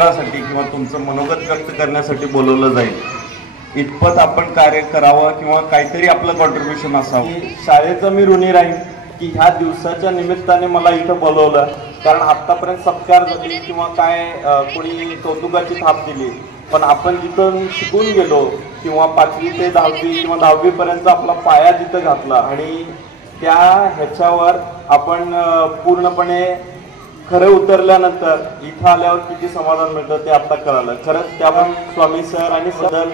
सत्कारासाठी किंवा तुमचं मनोगत व्यक्त करण्यासाठी बोलवलं जाईल, इतपत आपण कार्य करावं किंवा काहीतरी आपलं कॉन्ट्रीब्युशन असावं. शाळेचं मी ऋणी राहीन की ह्या दिवसाच्या निमित्ताने मला इथं बोलवलं, कारण आत्तापर्यंत सत्कार झाली किंवा काय कोणी कौतुकाची थाप दिली, पण आपण जिथं शिकून गेलो किंवा 5वी ते 10वी किंवा 10वी पर्यंत आपला पाया जिथं घातला आणि त्या ह्याच्यावर आपण पूर्णपणे खरं उतरल्यानंतर इथं आल्यावर किती समाधान मिळतं ते आता कळालं. खरंच त्यामुळे स्वामी सर आणि सदर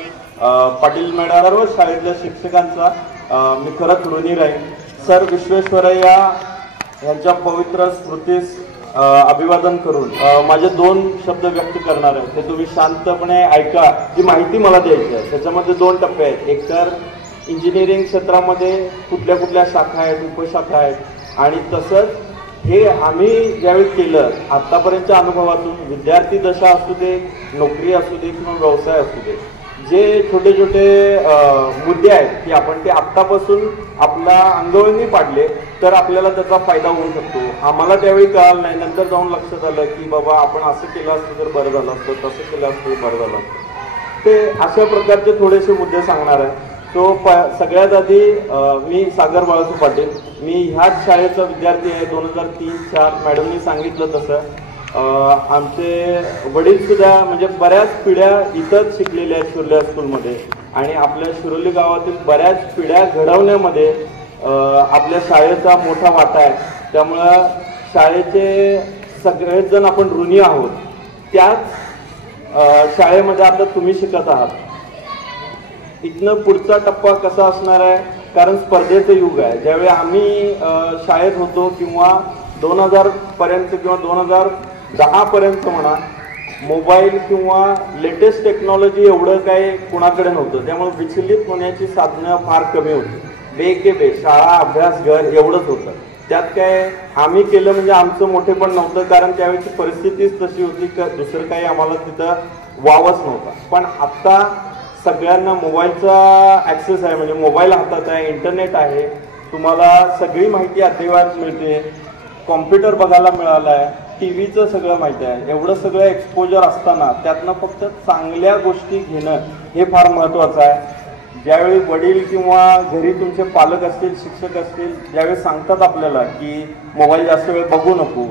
पाटील मॅडम सर्व शाळेतल्या शिक्षकांचा मी खरंच ऋणी राहीन. सर विश्वेश्वरय्या यांच्या पवित्र स्मृतीस अभिवादन करून माझे 2 शब्द व्यक्त करणार आहे. ते तुम्ही शांतपणे ऐका. जी माहिती मला द्यायची आहे त्याच्यामध्ये 2 टप्पे आहेत. एक तर इंजिनिअरिंग क्षेत्रामध्ये कुठल्या कुठल्या शाखा आहेत, उपशाखा आहेत, आणि तसंच हे आम्ही ज्यावेळी केलं आत्तापर्यंतच्या अनुभवातून विद्यार्थी दशा असू दे, नोकरी असू दे किंवा व्यवसाय असू दे, जे छोटे छोटे मुद्दे आहेत की आपण ते आत्तापासून आपल्या अंगवळणी पाडले तर आपल्याला त्याचा फायदा होऊ शकतो. आम्हाला त्यावेळी कळालं नाही, नंतर जाऊन लक्षात आलं की बाबा आपण असं केलं असतं तर बरं झालं असतं, तसं केलं असतं तर बरं झालं असतं. ते अशा प्रकारचे थोडेसे मुद्दे सांगणार आहे. तो सगळ्यात आधी मी सागर बाळासू पाटील, मी ह्याच शाळेचा विद्यार्थी आहे. 2003-04 मॅडमनी सांगितलं तसं आमचे वडील सुद्धा म्हणजे बऱ्याच पिढ्या इथंच शिकलेल्या आहेत शिरोली स्कूलमध्ये, आणि आपल्या शिरोली गावातील बऱ्याच पिढ्या घडवण्यामध्ये आपल्या शाळेचा मोठा वाटा आहे. त्यामुळं शाळेचे सगळेच जण आपण ऋणी आहोत. त्याच शाळेमध्ये आता तुम्ही शिकत आहात. इथनं पुढचा टप्पा कसा असणार आहे, कारण स्पर्धेचं युग आहे. ज्यावेळी आम्ही शाळेत होतो किंवा 2000 पर्यंत किंवा 2010 पर्यंत म्हणा, मोबाईल किंवा लेटेस्ट टेक्नॉलॉजी एवढं काही कुणाकडे नव्हतं. त्यामुळे विचलित होण्याची साधनं फार कमी होती. बे के बे शाळा, अभ्यास, घर एवढंच होतं. त्यात काय आम्ही केलं म्हणजे आमचं मोठेपण नव्हतं, कारण त्यावेळेची परिस्थितीच तशी होती की दुसरं काही आम्हाला तिथं वावच नव्हता. पण आत्ता सगळ्यांना मोबाईलचा ॲक्सेस आहे, म्हणजे मोबाईल हातात आहे, इंटरनेट आहे, तुम्हाला सगळी माहिती अद्ययावत मिळते, कॉम्प्युटर बघायला मिळाला आहे, TV चं सगळं माहिती आहे. एवढं सगळं एक्सपोजर असताना त्यातनं फक्त चांगल्या गोष्टी घेणं हे फार महत्त्वाचं आहे. ज्यावेळी वडील किंवा घरी तुमचे पालक असतील, शिक्षक असतील, ज्यावेळी सांगतात आपल्याला की मोबाईल जास्त वेळ बघू नको,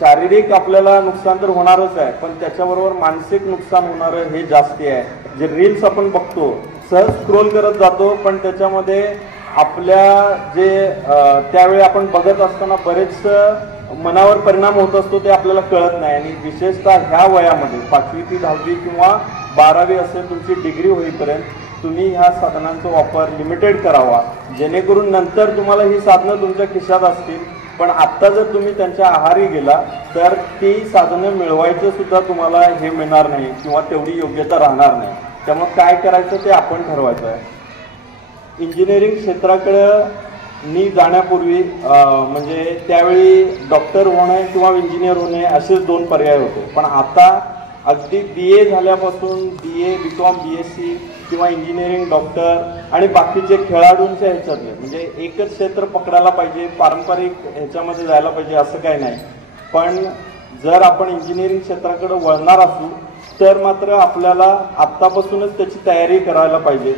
शारीरिक आपल्याला नुकसान तर होणारच आहे, पण त्याच्याबरोबर मानसिक नुकसान होणारं हे जास्ती आहे. जे रील्स आपण बघतो, सहज स्क्रोल करत जातो, पण त्याच्यामध्ये आपल्या जे त्यावेळी आपण बघत असताना बरेच मनावर परिणाम होत असतो ते आपल्याला कळत नाही. आणि विशेषतः ह्या वयामध्ये 5वी ते 10वी किंवा 12वी असेल तुमची डिग्री होईपर्यंत तुम्ही ह्या साधनांचा वापर लिमिटेड करावा, जेणेकरून नंतर तुम्हाला ही साधनं तुमच्या खिशात असतील. पण आत्ता जर तुम्ही त्यांच्या आहारी गेला तर ती साधनं मिळवायचं सुद्धा तुम्हाला हे मिळणार नाही किंवा तेवढी योग्यता राहणार नाही. त्यामुळे काय करायचं ते आपण ठरवायचं आहे. इंजिनिअरिंग क्षेत्राकडं मी जाण्यापूर्वी म्हणजे त्यावेळी डॉक्टर होणे किंवा इंजिनियर होणे असेच 2 पर्याय होते. पण आता अगदी BA झाल्यापासून BA, BCom, BSc किंवा इंजिनिअरिंग, डॉक्टर आणि बाकीचे खेळाडूंच्या ह्याच्यातले म्हणजे एकच क्षेत्र पकडायला पाहिजे, पारंपरिक ह्याच्यामध्ये जायला पाहिजे असं काही नाही. पण जर आपण इंजिनिअरिंग क्षेत्राकडे वळणार असू तर मात्र आपल्याला आत्तापासूनच त्याची तयारी करायला पाहिजे.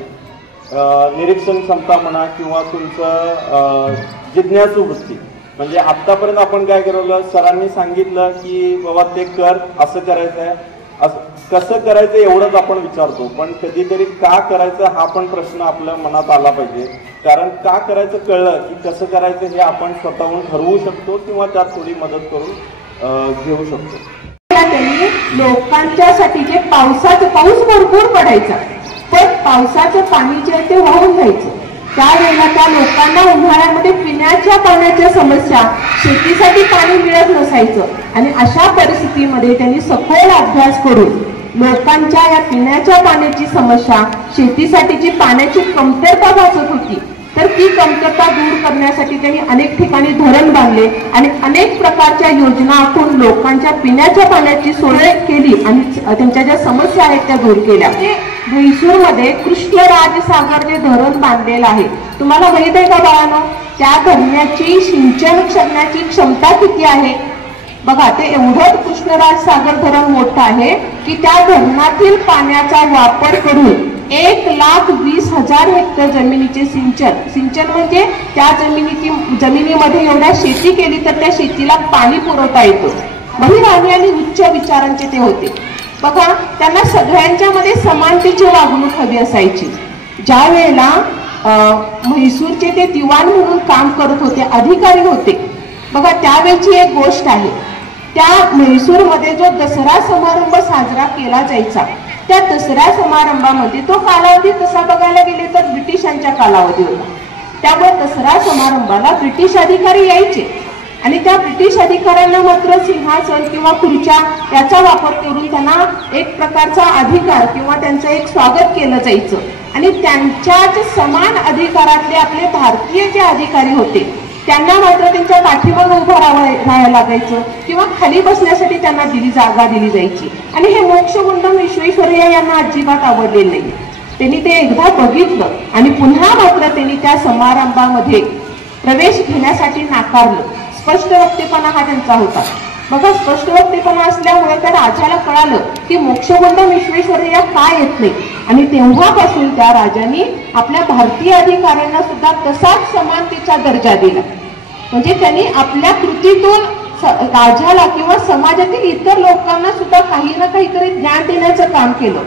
निरीक्षण क्षमता म्हणा किंवा तुमचं जिज्ञासू वृत्ती, म्हणजे आत्तापर्यंत आपण काय करवलं, सरांनी सांगितलं की बाबा ते कर, असं करायचं आहे, असं कसं करायचं एवढंच आपण विचारतो, पण कधीतरी का करायचं हा पण प्रश्न आपल्या मनात आला पाहिजे. कारण का करायचं कळलं की कसं करायचं हे आपण स्वतःहून ठरवू शकतो किंवा त्यात थोडी मदत करून घेऊ शकतो. त्यांनी लोकांच्यासाठी जे पाऊस भरपूर पडायचा, पण पावसाचं पाणी जे आहे ते वाहून जायचं. त्यावेळेला त्या लोकांना उन्हाळ्यामध्ये पिण्याच्या पाण्याच्या समस्या, शेतीसाठी पाणी मिळत नसायचं, आणि अशा परिस्थितीमध्ये त्यांनी सखोल अभ्यास करून लोकांच्या या पिण्याच्या पाण्याची समस्या, शेतीसाठीची पाण्याची कमतरता भासत होती, तर ती कमतरता दूर करण्यासाठी त्यांनी अनेक ठिकाणी धरण बांधले आणि अनेक प्रकारच्या योजना आखून लोकांच्या पिण्याच्या पाण्याची सोय केली आणि त्यांच्या ज्या समस्या आहेत त्या दूर केल्या. म्हैसूरमध्ये कृष्णराजसागर जे धरण बांधलेलं आहे, तुम्हाला माहित आहे का बाळांनो, त्या धरणाची सिंचन करण्याची क्षमता किती आहे? बघा ते एवढं कृष्णराज सागर धरण मोठं आहे की त्या धरणातील पाण्याचा वापर करून 1,20,000 हेक्टर जमिनीचे सिंचन म्हणजे त्या जमिनीमध्ये एवढ्या शेती केली तर त्या शेतीला पाणी पुरवता येतो. बहिराणी आणि उच्च विचारांचे ते होते. बघा त्यांना सगळ्यांच्या मध्ये समानतेची वागणूक हवी असायची. ज्या वेळेला म्हैसूरचे ते दिवाण म्हणून काम करत होते, अधिकारी होते, बघा त्यावेळची एक गोष्ट आहे. त्या म्हैसूरमध्ये जो दसरा समारंभ साजरा केला जायचा त्या दसरा समारंभामध्ये तो कालावधी तसा बघायला गेले तर ब्रिटिशांच्या कालावधी होता. त्यामुळे दसरा समारंभाला ब्रिटिश अधिकारी यायचे आणि त्या ब्रिटिश अधिकाऱ्यांना मात्र सिंहासन किंवा खुर्च्या याचा वापर करून त्यांना एक प्रकारचा अधिकार किंवा त्यांचं एक स्वागत केलं जायचं आणि त्यांच्याच समान अधिकारातले आपले भारतीय जे अधिकारी होते त्यांना मात्र त्यांच्या पाठीमागे उभं राहायला लागायचं किंवा खाली बसण्यासाठी त्यांना जागा दिली जायची. आणि हे मोक्षगुंडम विश्वेश्वरय्या यांना अजिबात आवडलेलं नाही. त्यांनी ते एकदा बघितलं आणि पुन्हा मात्र त्यांनी त्या समारंभामध्ये प्रवेश घेण्यासाठी नाकारलं. स्पष्ट वक्तेपणा हा त्यांचा होता. बघा स्पष्ट वक्तेपणा असल्यामुळे त्या राजाला कळालं की मोक्षगुंडम विश्वेश्वरय्या का येत नाही आणि तेव्हापासून त्या राजांनी आपल्या भारतीय अधिकाऱ्यांना सुद्धा तसाच समानतेचा दर्जा दिला. म्हणजे त्यांनी आपल्या कृतीतून राजाला किंवा समाजातील इतर लोकांना सुद्धा काही ना काहीतरी ज्ञान देण्याचं काम केलं.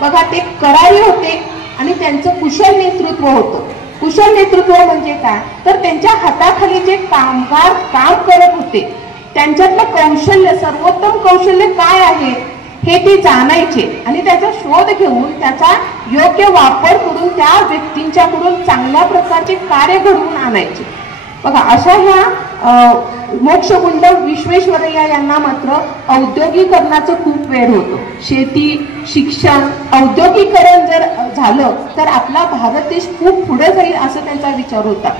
बघा ते करारी होते आणि त्यांचं कुशल नेतृत्व होतं. कुशल नेतृत्व म्हणजे काय तर त्यांच्या हाताखाली जे कामगार काम करत होते त्यांच्यातलं कौशल्य, सर्वोत्तम कौशल्य काय आहे हे ते जाणायचे आणि त्याचा शोध घेऊन त्याचा योग्य वापर करून त्या व्यक्तींच्याकडून चांगल्या प्रकारचे कार्य घडवून आणायचे. बघा अशा ह्या मोक्षगुंडम विश्वेश्वरय्या यांना मात्र औद्योगिकरणाचं खूप वेळ होतं. शेती, शिक्षण, औद्योगिकरण जर झालं तर आपला भारत देश खूप पुढे जाईल असं त्यांचा विचार होता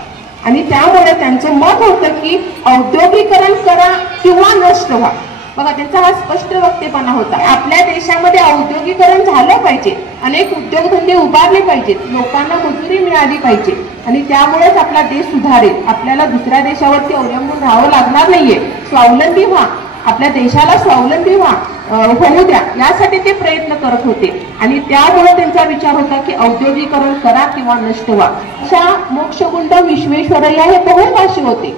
आणि त्यामुळे त्यांचं मत होतं की औद्योगिकरण करा किंवा नष्ट व्हा. बघा त्यांचा हा स्पष्ट वक्तेपणा होता. आपल्या देशामध्ये औद्योगिकरण झालं पाहिजे, अनेक उद्योगधंदे उभारले पाहिजेत, लोकांना मजुरी मिळाली पाहिजे आणि त्यामुळेच आपला देश सुधारेल. आपल्याला दुसऱ्या देशावरती अवलंबून राहावं लागणार नाहीये. स्वावलंबी व्हा, आपल्या देशाला स्वावलंबी होऊ द्या यासाठी ते प्रयत्न करत होते आणि त्यामुळे त्यांचा विचार होता की औद्योगिकरण करा किंवा नष्ट व्हा. अशा मोक्षगुंडम विश्वेश्वरय्या हे बहुभाषी होते.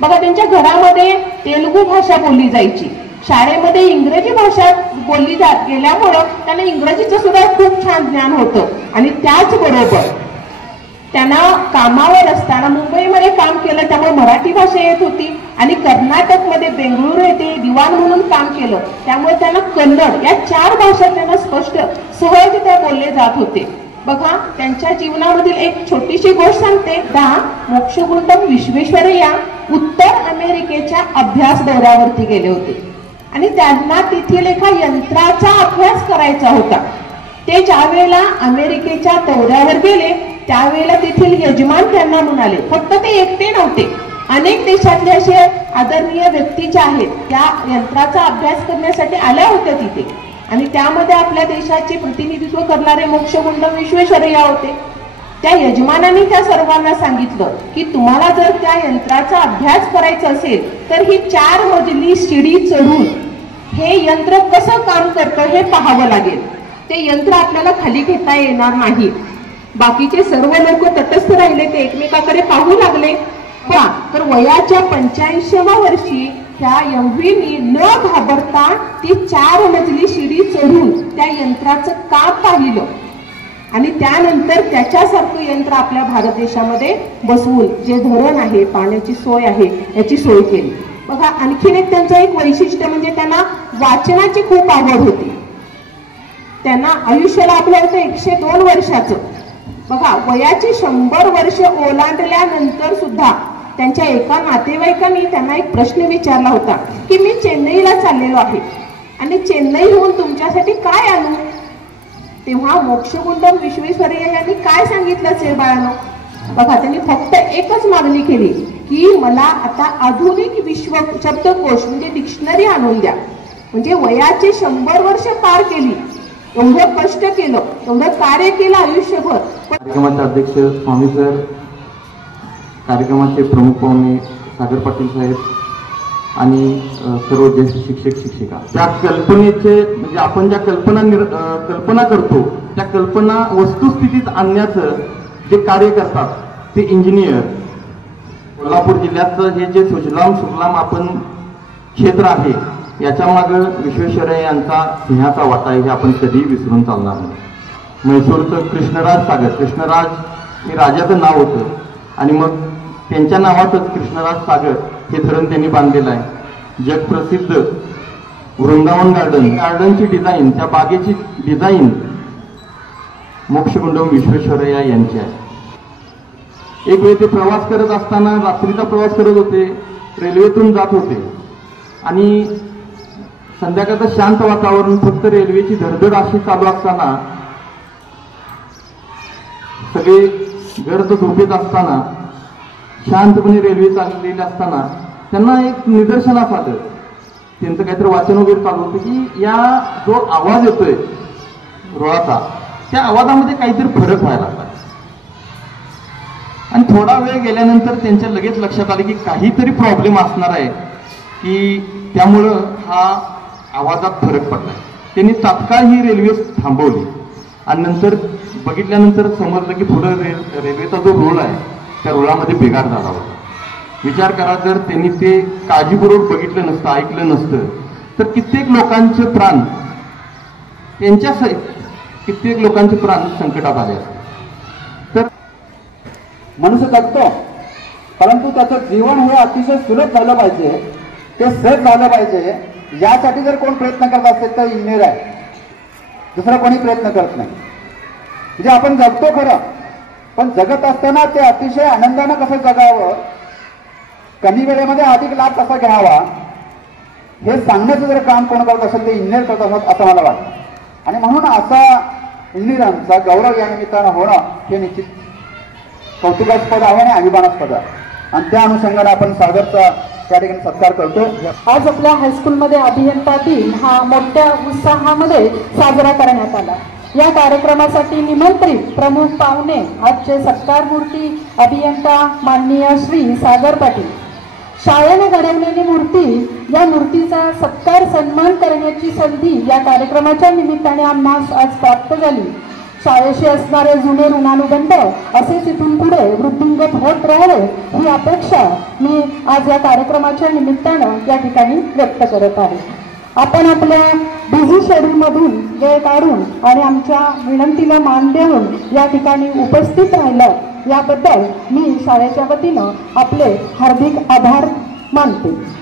बघा त्यांच्या घरामध्ये तेलुगू भाषा बोलली जायची, शाळेमध्ये इंग्रजी भाषा बोलली गेल्यामुळं त्यांना इंग्रजीचं सुद्धा खूप छान ज्ञान होतं आणि त्याचबरोबर त्यांना कामावर असताना मुंबईमध्ये काम केलं त्यामुळे मराठी भाषा येत होती आणि कर्नाटकमध्ये बेंगळुरू येथे दिवाण म्हणून काम केलं त्यामुळे त्यांना कन्नड या 4 भाषा त्यांना स्पष्ट सहजरित्या बोलले जात होते. बघा त्यांच्या जीवनामधील एक छोटीशी गोष्ट सांगते. मोक्षगुंडम विश्वेश्वरय्या उत्तर अमेरिकेच्या अभ्यास दौऱ्यावरती गेले होते आणि त्यांना तेथील एका यंत्राचा अभ्यास करायचा होता. ते ज्या वेळेला अमेरिकेच्या दौऱ्यावर गेले त्यावेळेला तेथील यजमान त्यांना म्हणाले, फक्त ते एकटे नव्हते, अनेक देशातले असे आदरणीय व्यक्ती ज्या आहेत त्या यंत्राचा अभ्यास करण्यासाठी आल्या होत्या तिथे आणि त्यामध्ये आपल्या देशाचे प्रतिनिधित्व करणारे मोक्षगुंडम विश्वेश्वरय्या होते. त्या यजमानांनी त्या सर्वांना सांगितलं की तुम्हाला जर त्या यंत्राचा अभ्यास करायचा असेल तर ही 4 मजली शिडी चढून हे यंत्र कसं काम करतं हे पाहावं लागेल. ते यंत्र आपल्याला खाली घेता येणार नाही. बाकीचे सर्व लोक तटस्थ राहिले, ते एकमेकाकडे पाहू लागले. तर वयाच्या 85व्या वर्षी त्या यंगवींनी न घाबरता ती 4 मजली शिडी चढून त्या यंत्राचं काम पाहिलं आणि त्यानंतर त्याच्यासारखं यंत्र आपल्या भारत देशामध्ये बसवून जे धरण आहे, पाण्याची सोय आहे याची सोय केली. बघा आणखीन एक त्यांचं एक वैशिष्ट्य म्हणजे त्यांना वाचनाची खूप आवड होती. त्यांना आयुष्याला आपल्या होतं 102 वर्षाचं. बघा वयाची 100 वर्ष ओलांडल्यानंतर सुद्धा त्यांच्या एका नातेवाईकांनी त्यांना एक प्रश्न विचारला होता की मी चेन्नईला चाललेलो आहे आणि चेन्नईहून तुमच्यासाठी काय आणू. तेव्हा मोक्षगुंडम विश्वेश्वरय्या यांनी काय सांगितलं असेल बाळांनो. बघा त्यांनी फक्त एकच मागणी केली की मला आता आधुनिक विश्व शब्दकोश म्हणजे डिक्शनरी आणून द्या. म्हणजे वयाचे 100 वर्ष पार केली, एवढं कष्ट केलं, एवढं कार्य केलं आयुष्यभर. कार्यक्रमाचे अध्यक्ष स्वामी सर, कार्यक्रमाचे प्रमुख पाहुणे सागर पाटील साहेब, आणि सर्व ज्येष्ठ शिक्षक शिक्षिका. त्या कल्पनेचे म्हणजे आपण ज्या कल्पना करतो त्या कल्पना वस्तुस्थितीत आणण्याचं जे कार्य करतात ते इंजिनियर. कोल्हापूर जिल्ह्याचं हे जे सुजलाम सुफलाम आपण क्षेत्र आहे याच्या मागं विश्वेश्वरय्या यांचा सिंहाचा वाटा आहे हे आपण कधीही विसरून चालणार नाही. म्हैसूरचं कृष्णराज सागर, कृष्णराज हे राजाचं नाव होतं आणि मग त्यांच्या नावातच कृष्णराज सागर हे धरण त्यांनी बांधलेलं आहे. जगप्रसिद्ध वृंदावन गार्डनची डिझाईन, त्या बागेची डिझाईन मोक्षगुंडम विश्वेश्वरय्या यांची आहे. एक वेळ ते प्रवास करत असताना, रात्रीचा प्रवास करत होते, रेल्वेतून जात होते आणि संध्याकाळचं शांत वातावरण, फक्त रेल्वेची धडधड अशी चालू असताना, सगळे गर्द झोपेत असताना, शांतपणे रेल्वे चाललेली असताना त्यांना एक निदर्शनास आलं. त्यांचं काहीतरी वाचन वगैरे चालू होतं की या जो आवाज येतोय रुळाचा, त्या आवाजामध्ये काहीतरी फरक व्हायला लागला. आणि थोडा वेळ गेल्यानंतर त्यांच्या लगेच लक्षात आले की काहीतरी प्रॉब्लेम असणार आहे की त्यामुळं हा आवाजात फरक पडला. त्यांनी तात्काळ ही रेल्वे थांबवली आणि नंतर बघितल्यानंतर समजलं की पुढं रेल्वेचा जो रूळ आहे त्या रुळामध्ये बिघाड झाला होता. विचार करा, जर त्यांनी ते काळजीपूर्वक बघितलं नसतं, ऐकलं नसतं तर कित्येक लोकांचे प्राण कित्येक लोकांचे प्राण संकटात आले असते. तर मनुष्य जगतो, परंतु त्याचं जीवन हे अतिशय सुलभ झालं पाहिजे, ते सहज झालं पाहिजे यासाठी जर कोण प्रयत्न करत असेल तर इंजिनियर आहे, दुसरा कोणी प्रयत्न करत नाही. म्हणजे आपण जगतो खरं, पण जगत असताना ते अतिशय आनंदानं कसं जगावं, कमी वेळेमध्ये अधिक लाभ कसा घ्यावा हे सांगण्याचं जर काम कोण करत असेल ते इंजिनियर करत असत असं मला वाटतं. आणि म्हणून असा इंजिनियरांचा गौरव या निमित्तानं होणं हे निश्चित कौतुकास्पद आहे आणि अभिमानास्पद आहे. आणि त्या अनुषंगाने आपण सागरचा त्या ठिकाणी सत्कार करतो. आज आपल्या हायस्कूलमध्ये अभियंता दिन हा मोठ्या उत्साहामध्ये साजरा करण्यात आला. या कार्यक्रमासाठी निमंत्रित प्रमुख पाहुणे आजचे सत्कार मूर्ती अभियंता माननीय श्री सागर पाटील. शाळेने घडवलेली मूर्ती, या मूर्तीचा सत्कार सन्मान करण्याची संधी या कार्यक्रमाच्या निमित्ताने आम्हाला आज प्राप्त झाली. शाळेशी असणारे जुने ऋणानुबंध असेच इथून पुढे वृद्धिंगत होत राहावे ही अपेक्षा मी आज या कार्यक्रमाच्या निमित्तानं या ठिकाणी व्यक्त करत आहे. आपण आपल्या बिझी शेड्यूलमधून वेळ काढून आणि आमच्या विनंतीला मान देऊन या ठिकाणी उपस्थित राहिलं याबद्दल मी शाळेच्या वतीनं आपले हार्दिक आभार मानते.